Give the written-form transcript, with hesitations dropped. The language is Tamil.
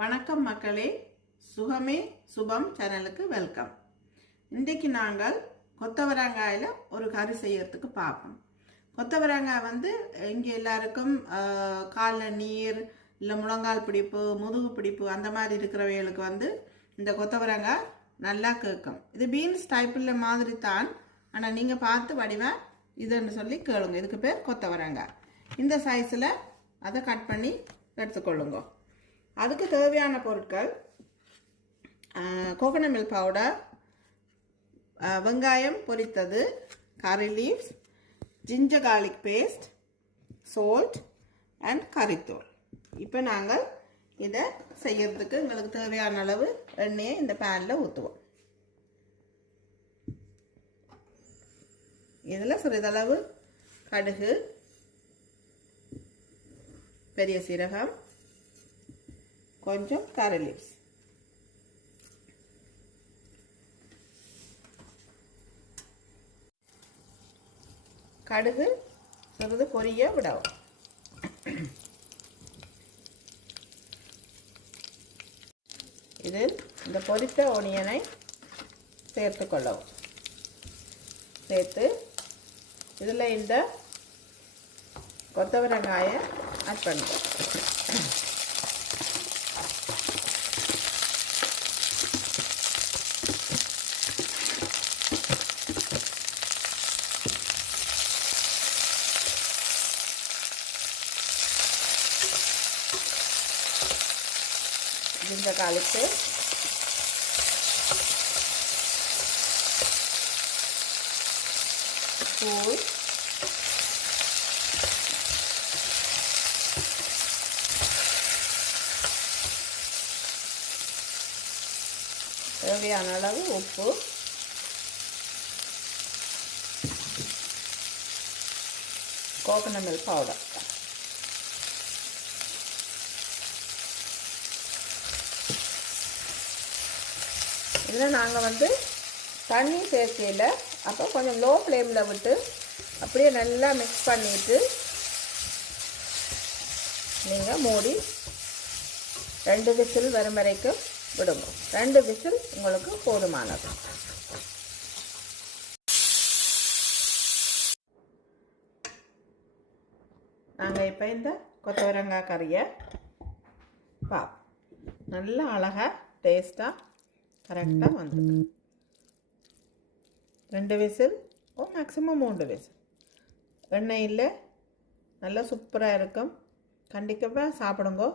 வணக்கம் மக்களே, சுகமே சுபம் சேனலுக்கு வெல்கம். இன்றைக்கு நாங்கள் கொத்தவரங்காயில் ஒரு கறி செய்யறதுக்கு பார்ப்போம். கொத்தவரங்காய் இங்கே எல்லாருக்கும் காலில் நீர் இல்லை முழங்கால் பிடிப்பு, முதுகு பிடிப்பு அந்த மாதிரி இருக்கிறவங்களுக்கு இந்த கொத்தவரங்காய் நல்லா கேட்கும். இது பீன்ஸ் டைப்பில் மாதிரி தான், ஆனால் நீங்கள் பார்த்து வடிவம் இதுன்னு சொல்லி கேளுங்க. இதுக்கு பேர் கொத்தவரங்காய். இந்த சைஸில் அதை கட் பண்ணி எடுத்துக்கொள்ளுங்க. அதுக்கு தேவையான பொருட்கள் கோகனட் மில்க் பவுடர், வெங்காயம் பொரித்தது, curry leaves, ginger garlic paste, salt and கறித்தூள். இப்போ நாங்கள் இதை செய்யறதுக்கு எங்களுக்கு தேவையான அளவு எண்ணெயை இந்த பேனில் ஊற்றுவோம். இதில் சிறிதளவு கடுகு, பெரிய சீரகம், கொஞ்சம் கறி லீவ்ஸ், கடுகு சிறிது பொரிய விடவும். இதில் இந்த பொரித்த ஒனியனை சேர்த்துக்கொள்ளவும். சேர்த்து இதில் இந்த கொத்தவரங்காயை ஆட் பண்ணுவோம். जिंजर गार्लिक पेस्ट, फूल, தேவையான அளவு உப்பு, கோகனட் மில்க் பவுடர். இதில் நாங்கள் தண்ணி சேர்க்கையில் அப்போ கொஞ்சம் லோ ஃப்ளேமில் விட்டு அப்படியே நல்லா மிக்ஸ் பண்ணிவிட்டு நீங்கள் மூடி 2 விசில் வரும் வரைக்கும் விடுங்க. 2 விசில் உங்களுக்கு போதுமானது. நாங்கள் இப்போ இந்த கொத்தவரங்காய் கறியை நல்லா அழகாக டேஸ்ட்டாக கரெக்டாக வந்துருக்கு. 2 விசில் மேக்ஸிமம் 3 விசில். எண்ணெயில் நல்லா சூப்பராக இருக்கும். கண்டிப்பாக சாப்பிடுங்க.